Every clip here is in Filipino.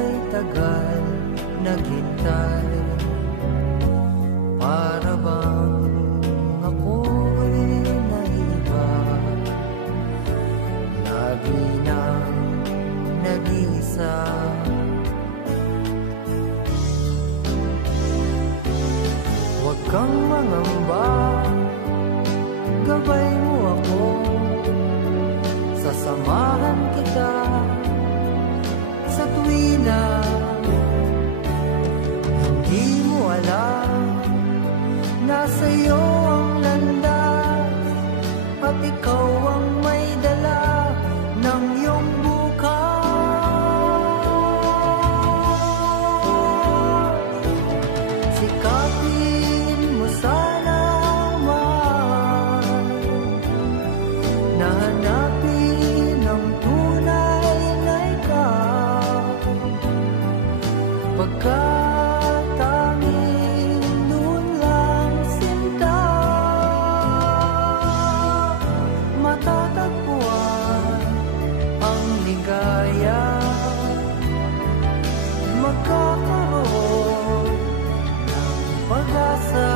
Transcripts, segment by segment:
kay tagal naghintay. Para bang ako'y naiba, lagi nang nag-iisa. Huwag kang mangamba, gabay mo ako, sasamahan kita sa tuwina. Hindi mo alam, nasa iyo ang landas, at ikaw ang may dala ng iyong bukas. Sikapin mo sana man na hanapin ang tunay na ikaw, pagkat tanging doon lang sinta matatagpuan ang ligaya. Magkakaroon ng pag-asa,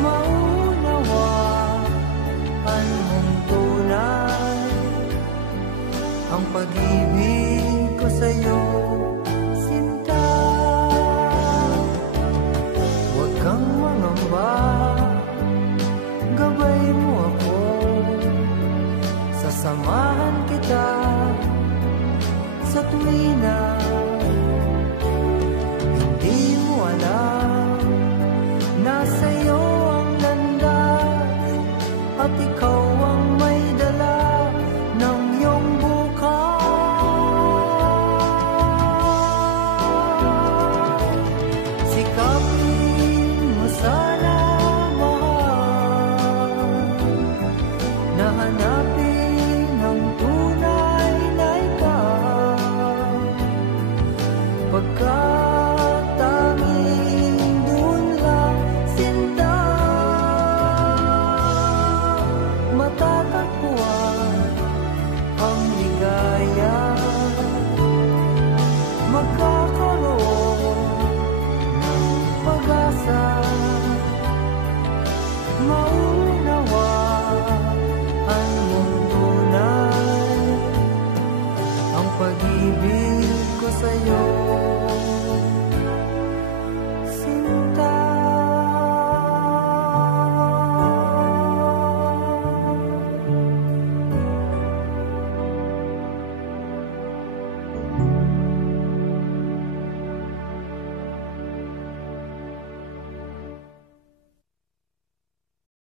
maunawaan mong tunay ang pag-ibig ko sa'yo, sinta. Huwag kang mangamba, gabay mo ako, sasamahan kita sa tuwina. Hindi mo alam, nasa iyo ang landas, at ikaw